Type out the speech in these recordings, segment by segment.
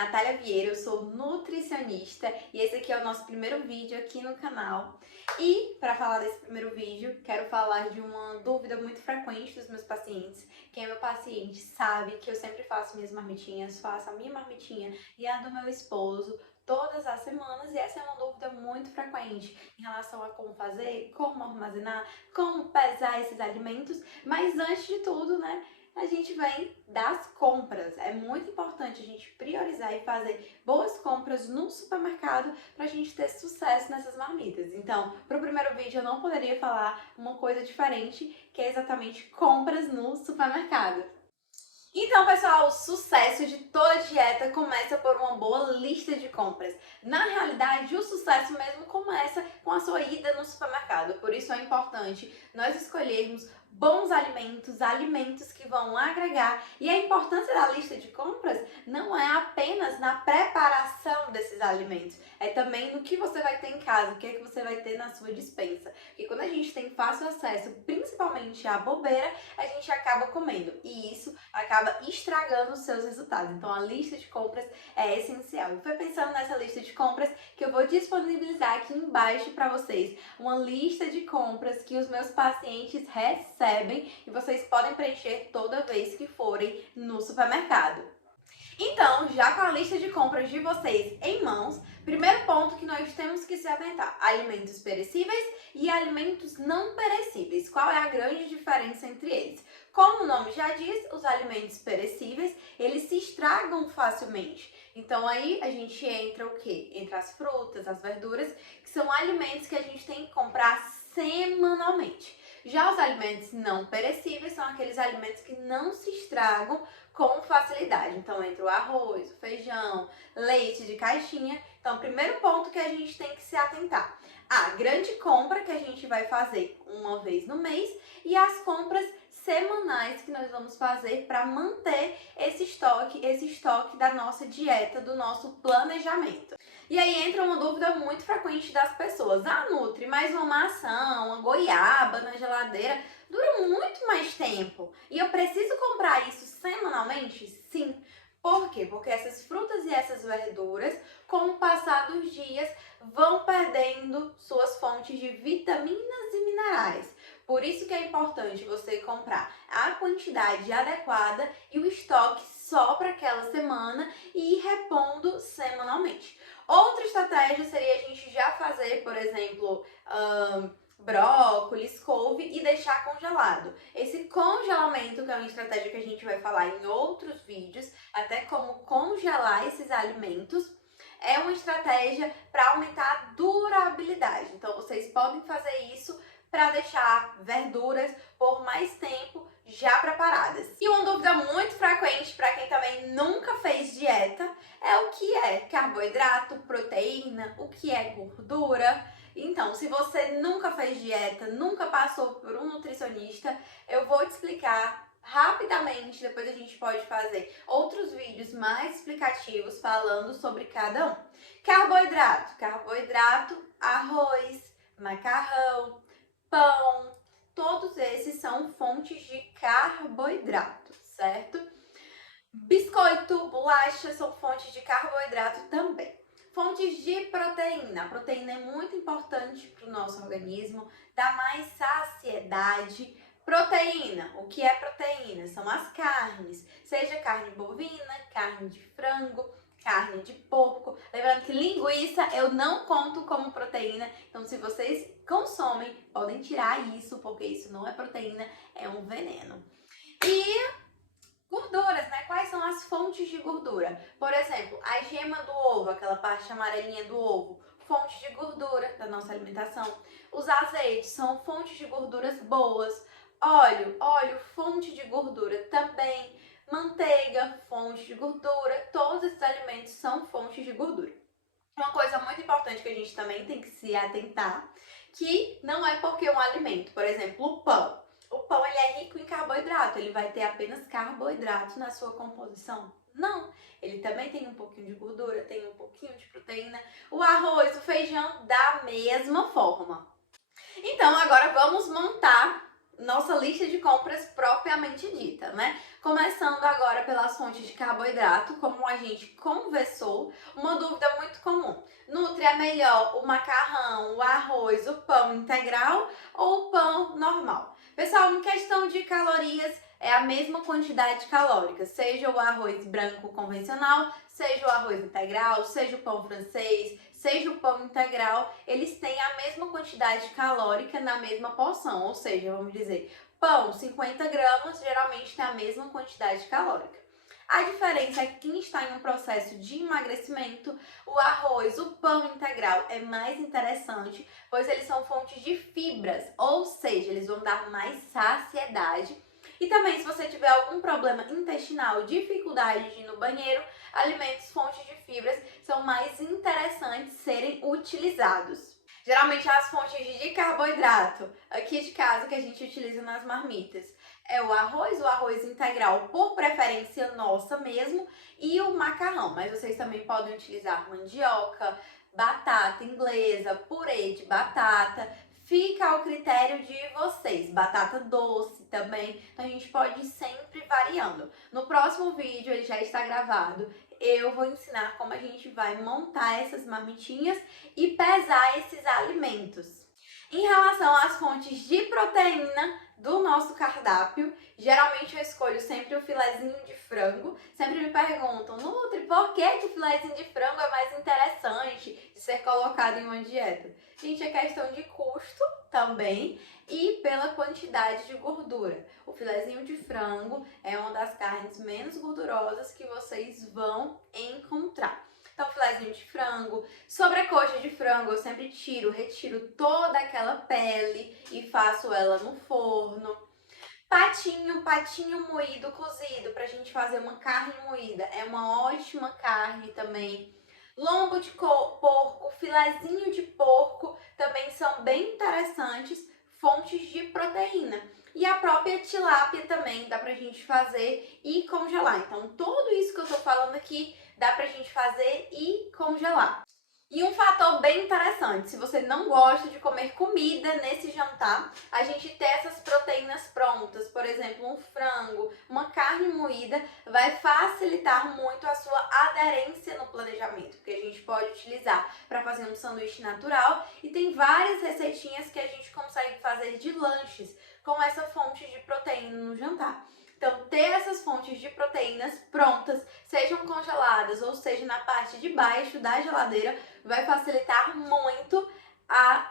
Natália Vieira, eu sou nutricionista e esse aqui é o nosso primeiro vídeo aqui no canal. E para falar desse primeiro vídeo, quero falar de uma dúvida muito frequente dos meus pacientes. Quem é meu paciente sabe que eu sempre faço minhas marmitinhas, faço a minha marmitinha e a do meu esposo todas as semanas, e essa é uma dúvida muito frequente em relação a como fazer, como armazenar, como pesar esses alimentos. Mas antes de tudo, né, a gente vem das compras. É muito importante a gente priorizar e fazer boas compras no supermercado para a gente ter sucesso nessas marmitas. Então, para o primeiro vídeo eu não poderia falar uma coisa diferente, que é exatamente compras no supermercado. Então, pessoal, o sucesso de toda dieta começa por uma boa lista de compras. Na realidade, o sucesso mesmo começa com a sua ida no supermercado. Por isso é importante nós escolhermos bons alimentos, alimentos que vão agregar. E a importância da lista de compras não é apenas na preparação desses alimentos, é também no que você vai ter em casa, o que é que você vai ter na sua despensa. Porque quando a gente tem fácil acesso, principalmente à bobeira, a gente acaba comendo. E isso acaba estragando os seus resultados. Então a lista de compras é essencial. E foi pensando nessa lista de compras que eu vou disponibilizar aqui embaixo para vocês uma lista de compras que os meus pacientes recebem e vocês podem preencher toda vez que forem no supermercado. Então, já com a lista de compras de vocês em mãos, primeiro ponto que nós temos que se atentar: alimentos perecíveis e alimentos não perecíveis. Qual é a grande diferença entre eles? Como o nome já diz, os alimentos perecíveis, eles se estragam facilmente. Então aí a gente entra o quê? Entre as frutas, as verduras, que são alimentos que a gente tem que comprar semanalmente. Já os alimentos não perecíveis são aqueles alimentos que não se estragam com facilidade. Então, entra o arroz, o feijão, leite de caixinha. Então, primeiro ponto que a gente tem que se atentar: a grande compra que a gente vai fazer uma vez no mês e as compras semanais que nós vamos fazer para manter esse estoque da nossa dieta, do nosso planejamento. E aí entra uma dúvida muito frequente das pessoas: ah, Nutri, mas uma maçã, uma goiaba na geladeira dura muito mais tempo e eu preciso comprar isso semanalmente? Sim. Por quê? Porque essas frutas e essas verduras, com o passar dos dias, vão perdendo suas fontes de vitaminas e minerais. Por isso que é importante você comprar a quantidade adequada e o estoque só para aquela semana e ir repondo semanalmente. Outra estratégia seria a gente já fazer, por exemplo, brócolis, couve e deixar congelado. Esse congelamento, que é uma estratégia que a gente vai falar em outros vídeos, até como congelar esses alimentos, é uma estratégia para aumentar a durabilidade. Então vocês podem fazer isso para deixar verduras por mais tempo já preparadas. E uma dúvida muito frequente para quem também nunca fez dieta é o que é carboidrato, proteína, o que é gordura. Então, se você nunca fez dieta, nunca passou por um nutricionista, eu vou te explicar rapidamente. Depois a gente pode fazer outros vídeos mais explicativos falando sobre cada um. Carboidrato, arroz, macarrão, pão, todos esses são fontes de carboidrato, certo? Biscoito, bolacha são fontes de carboidrato também. Fontes de proteína. A proteína é muito importante para o nosso organismo, dá mais saciedade. Proteína, o que é proteína? São as carnes, seja carne bovina, carne de frango, carne de porco. Lembrando que linguiça eu não conto como proteína, então se vocês consomem, podem tirar isso, porque isso não é proteína, é um veneno. E gorduras, né? Quais são as fontes de gordura? Por exemplo, a gema do ovo, aquela parte amarelinha do ovo, fonte de gordura da nossa alimentação. Os azeites são fontes de gorduras boas. Óleo, fonte de gordura também. Manteiga, fonte de gordura. Todos esses alimentos são fontes de gordura. Uma coisa muito importante que a gente também tem que se atentar, que não é porque um alimento, por exemplo, o pão. O pão ele é rico em carboidrato, ele vai ter apenas carboidrato na sua composição? Não, ele também tem um pouquinho de gordura, tem um pouquinho de proteína. O arroz, o feijão, da mesma forma. Então agora vamos montar nossa lista de compras propriamente dita, né? Começando agora pelas fontes de carboidrato, como a gente conversou, uma dúvida muito comum. Nutri, é melhor o macarrão, o arroz, o pão integral ou o pão normal? Pessoal, em questão de calorias, é a mesma quantidade calórica, seja o arroz branco convencional, seja o arroz integral, seja o pão francês, seja o pão integral, eles têm a mesma quantidade calórica na mesma porção, ou seja, vamos dizer, pão 50 gramas geralmente tem a mesma quantidade calórica. A diferença é que quem está em um processo de emagrecimento, o arroz, o pão integral é mais interessante, pois eles são fontes de fibras, ou seja, eles vão dar mais saciedade. E também, se você tiver algum problema intestinal, dificuldade de ir no banheiro, alimentos fontes de fibras são mais interessantes serem utilizados. Geralmente as fontes de carboidrato aqui de casa que a gente utiliza nas marmitas é o arroz integral por preferência nossa mesmo e o macarrão, mas vocês também podem utilizar mandioca, batata inglesa, purê de batata, fica ao critério de vocês, batata doce também, então a gente pode ir sempre variando. No próximo vídeo, ele já está gravado, eu vou ensinar como a gente vai montar essas marmitinhas e pesar esses alimentos. Em relação às fontes de proteína do nosso cardápio, geralmente eu escolho sempre o filezinho de frango. Sempre me perguntam, Nutri, por que o filezinho de frango é mais interessante de ser colocado em uma dieta? Gente, é questão de custo também e pela quantidade de gordura. O filezinho de frango é uma das carnes menos gordurosas que vocês vão encontrar. Então, filezinho de frango, sobrecoxa de frango, eu sempre retiro toda aquela pele e faço ela no forno. Patinho moído, cozido, pra gente fazer uma carne moída, é uma ótima carne também. Lombo de porco, filezinho de porco, também são bem interessantes, fontes de proteína. E a própria tilápia também dá pra gente fazer e congelar. Então, tudo isso que eu tô falando aqui dá pra gente fazer e congelar. E um fator bem interessante, se você não gosta de comer comida nesse jantar, a gente ter essas proteínas prontas, por exemplo, um frango, uma carne moída, vai facilitar muito a sua aderência no planejamento, porque a gente pode utilizar para fazer um sanduíche natural e tem várias receitinhas que a gente consegue fazer de lanches com essa fonte de proteína no jantar. Então, ter essas fontes de proteínas prontas, sejam congeladas ou seja na parte de baixo da geladeira, vai facilitar muito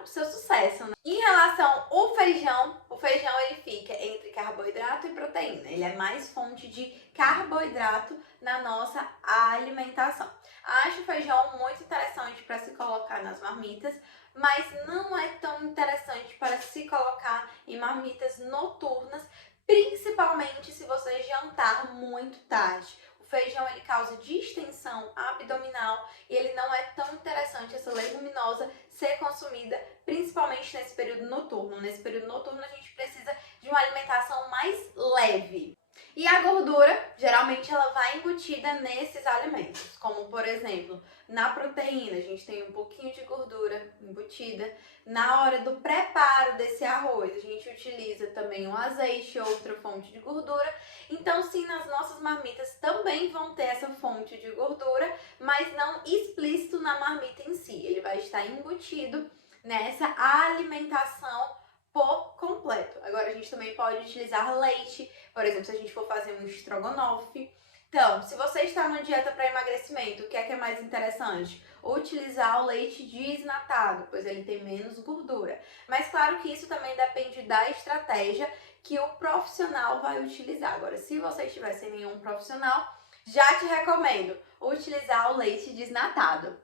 o seu sucesso, né? Em relação ao feijão, o feijão ele fica entre carboidrato e proteína. Ele é mais fonte de carboidrato na nossa alimentação. Acho o feijão muito interessante para se colocar nas marmitas, mas não é tão interessante para se colocar em marmitas noturnas, principalmente se você jantar muito tarde. O feijão ele causa distensão abdominal e ele não é tão interessante essa leguminosa ser consumida, principalmente nesse período noturno. Nesse período noturno a gente precisa de uma alimentação mais leve. E a gordura, geralmente ela vai embutida nesses alimentos, como por exemplo, na proteína, a gente tem um pouquinho de gordura embutida. Na hora do preparo desse arroz, a gente utiliza também um azeite, outra fonte de gordura. Então, sim, nas nossas marmitas também vão ter essa fonte de gordura, mas não explícito na marmita em si. Ele vai estar embutido nessa alimentação por completo. Agora, a gente também pode utilizar leite, por exemplo, se a gente for fazer um estrogonofe. Então, se você está numa dieta para emagrecimento, o que é mais interessante? Utilizar o leite desnatado, pois ele tem menos gordura. Mas claro que isso também depende da estratégia que o profissional vai utilizar. Agora, se você estiver sem nenhum profissional, já te recomendo utilizar o leite desnatado.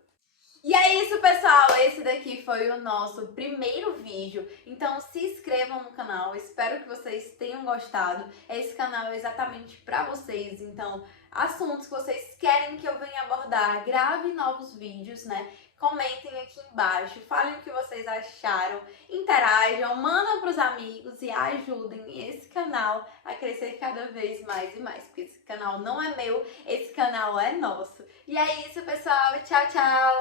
E é isso, pessoal, esse daqui foi o nosso primeiro vídeo, então se inscrevam no canal, espero que vocês tenham gostado. Esse canal é exatamente para vocês, então assuntos que vocês querem que eu venha abordar, grave novos vídeos, né? Comentem aqui embaixo, falem o que vocês acharam, interajam, mandam para os amigos e ajudem esse canal a crescer cada vez mais e mais, porque esse canal não é meu, esse canal é nosso. E é isso, pessoal, tchau, tchau!